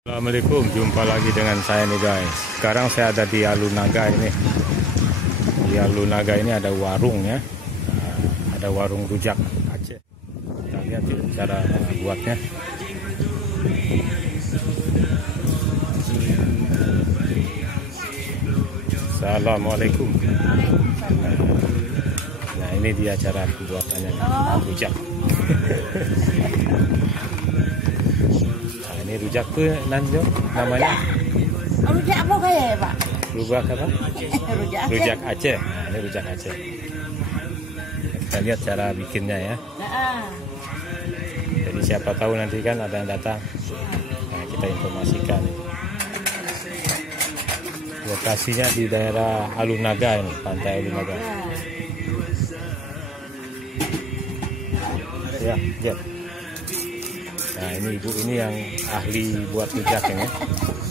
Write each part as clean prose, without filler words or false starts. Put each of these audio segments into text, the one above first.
Assalamualaikum, jumpa lagi dengan saya nih guys. Sekarang saya ada di Alunaga ini. Di Alunaga ini ada warung ya. Ada warung rujak Aceh. Kita lihat cara buatnya. Assalamualaikum. Nah ini dia cara pembuatannya rujak. Ini rujak tuh nanjo namanya. Rujak apa kayak ya Pak? Rujak apa? Rujak Aceh. Rujak Aceh. Nah, ini rujak Aceh. Kita lihat cara bikinnya ya. Nah, Jadi siapa tahu nanti kan ada yang datang. Nah, kita informasikan. Lokasinya di daerah Alunaga ini, pantai Alunaga. Ya, Jet. Nah ini ibu ini yang ahli buat rujak ini.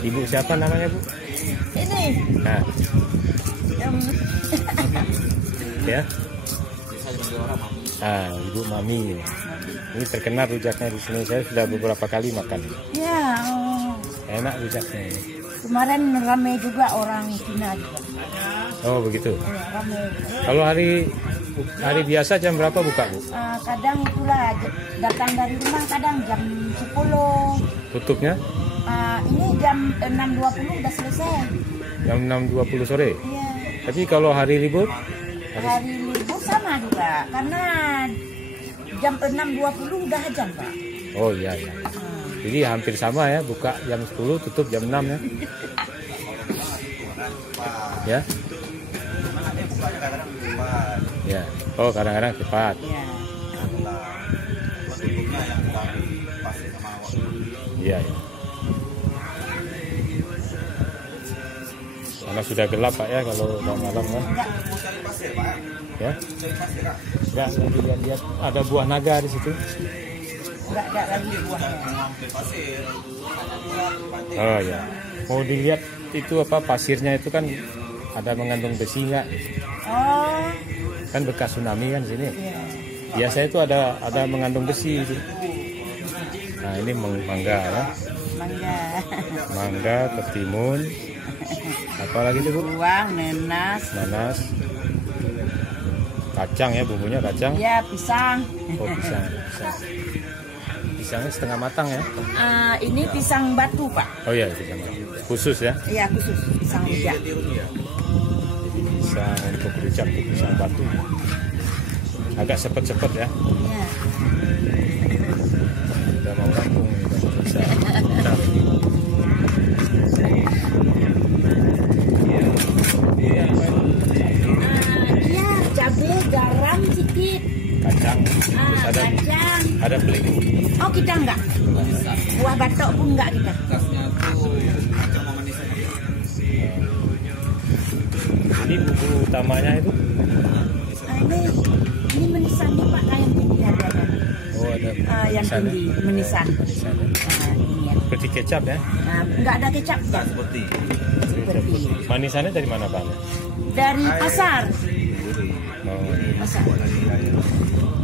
Ibu siapa namanya Bu? ini Nah yang ya. Ah Ibu Mami. Ini terkenal rujaknya di sini. Saya sudah beberapa kali makan. ya Enak rujaknya. kemarin ramai juga orang Cina juga. Oh begitu. Ya, ramai. Kalau hari biasa jam berapa buka Bu? Kadang itulah datang dari rumah kadang jam 10. Tutupnya? Ini jam 6.20 udah selesai. Jam 6.20 sore. Iya. Tapi kalau hari libur? Hari libur sama juga karena jam 6.20 udah azan Pak. Oh iya iya. Jadi hampir sama ya, buka jam 10 tutup jam 6 ya. Ya. Ya. Oh kadang-kadang cepat. Ya. Iya. Ya. Karena sudah gelap Pak ya kalau udah malam kan. Ya. Enggak, lihat ada buah naga di situ. Enggak ada lagi buahnya. Oh ya. Mau dilihat itu apa pasirnya itu kan ada mengandung besi nggak? Oh. Kan bekas tsunami kan sini. Iya. Biasanya itu ada mengandung besi itu. Nah ini mangga ya. Mangga. Mangga, ketimun. Apa lagi tuh Bu? Buang, nanas. Kacang ya, bumbunya kacang. Ya, pisang. Oh pisang. Pisangnya setengah matang ya. Ini pisang batu, Pak. Oh iya pisang batu. Khusus ya. Iya, khusus pisang rujak. Pisang untuk rujak tuh pisang batu. Agak sepet-sepet ya. Iya. Udah mau rampung nih, udah bisa. Iya, Iya, cabai, garam sedikit. kacang. Terus Kacang. ada beli. Oh, kita enggak. Buah batok pun enggak kita. Ini bumbu utamanya itu. Ini menisan nih, Pak, kayak tinggi ada. Oh ada. Yang tinggi, menisan. Menisan. Ini ya. Seperti kecap ya. Enggak ada kecap, Pak. Seperti. Manisannya dari mana Pak? Dari pasar. Oh, Pasar.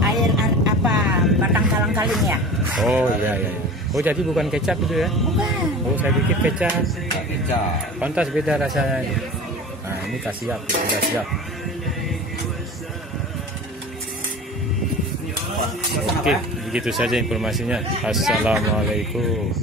Air apa? Batang kalang-kaling ya? oh iya iya. Oh jadi bukan kecap itu ya? Bukan. Oh saya pikir kecap. Pantas beda rasanya. Nah ini kasih siap, sudah siap. Oke, begitu saja informasinya. Assalamualaikum.